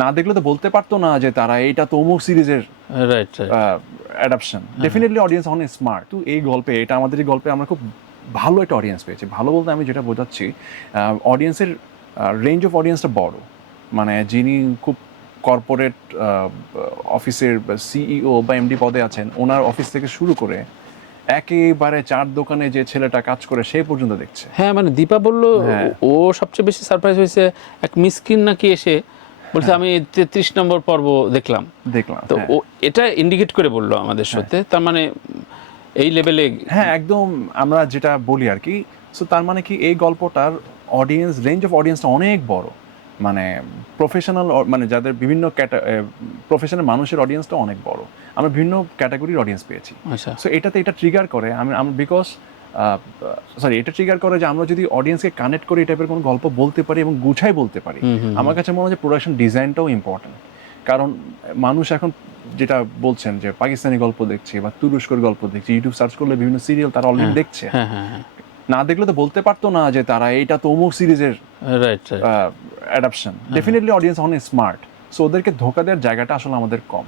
না দেখলে তো বলতে পারতো না যে তারা এটা তো অমুক সিরিজের right right adoption. Definitely audience অনেক স্মার্ট। তো এই গল্পে এটা আমাদের এই গল্পে আমরা খুব ভালো একটা অডিয়েন্স পেয়েছি। ভালো বলতে আমি যেটা বোঝাচ্ছি, অডিয়েন্সের রেঞ্জ অফ অডিয়েন্সটা বড়। মানে যিনি খুব কর্পোরেট অফিসের সিইও বা এমডি পদে আছেন, ওনার অফিস থেকে শুরু করে একেবারে চার দোকানে যে ছেলেটা কাজ করে সে পর্যন্ত দেখছে। হ্যাঁ মানে দীপা বললো হ্যাঁ। ও সবচেয়ে বেশি সারপ্রাইজ হয়েছে, এক মিসকিন নাকি এসে বলছে আমি 33 নম্বর পর্ব দেখলাম। দেখলাম তো হ্যাঁ। ও এটা ইন্ডিকেট করে বললো আমাদের সাথে, তার মানে এই লেভেলে। হ্যাঁ একদম, আমরা যেটা বলি আর কি। সো তার মানে কি এই গল্পটার অডিয়েন্স রেঞ্জ অফ অডিয়েন্সটা অনেক বড়। মানে প্রফেশনাল, মানে যাদের বিভিন্ন প্রফেশনাল মানুষের অডিয়েন্সটা অনেক বড়। আমরা বিভিন্ন ক্যাটাগরির অডিয়েন্স পেয়েছি। আচ্ছা সো এটাতে এটা ট্রিগার করে আমি বিকজ এটা ট্রিগার করে যে আমরা যদি অডিয়েন্সকে কানেক্ট করি, এই টাইপের কোনো গল্প বলতে পারি এবং গুছাই বলতে পারি। আমার কাছে মনে হয় যে প্রোডাকশন ডিজাইনটাও ইম্পর্টেন্ট। কারণ মানুষ এখন যেটা বলছেন যে পাকিস্তানি গল্প দেখছে বা তুরস্কের গল্প দেখছে, ইউটিউব সার্চ করলে বিভিন্ন সিরিয়াল তারা অলরেডি দেখছে। হ্যাঁ হ্যাঁ হ্যাঁ না দেখলে তো বলতে পারতো না যে তারা এটা তো অমুক সিরিজের right right adoption. Definitely audience অনেক স্মার্ট। সো ওদেরকে ধোকা দেওয়ার জায়গাটা আসলে আমাদের কম।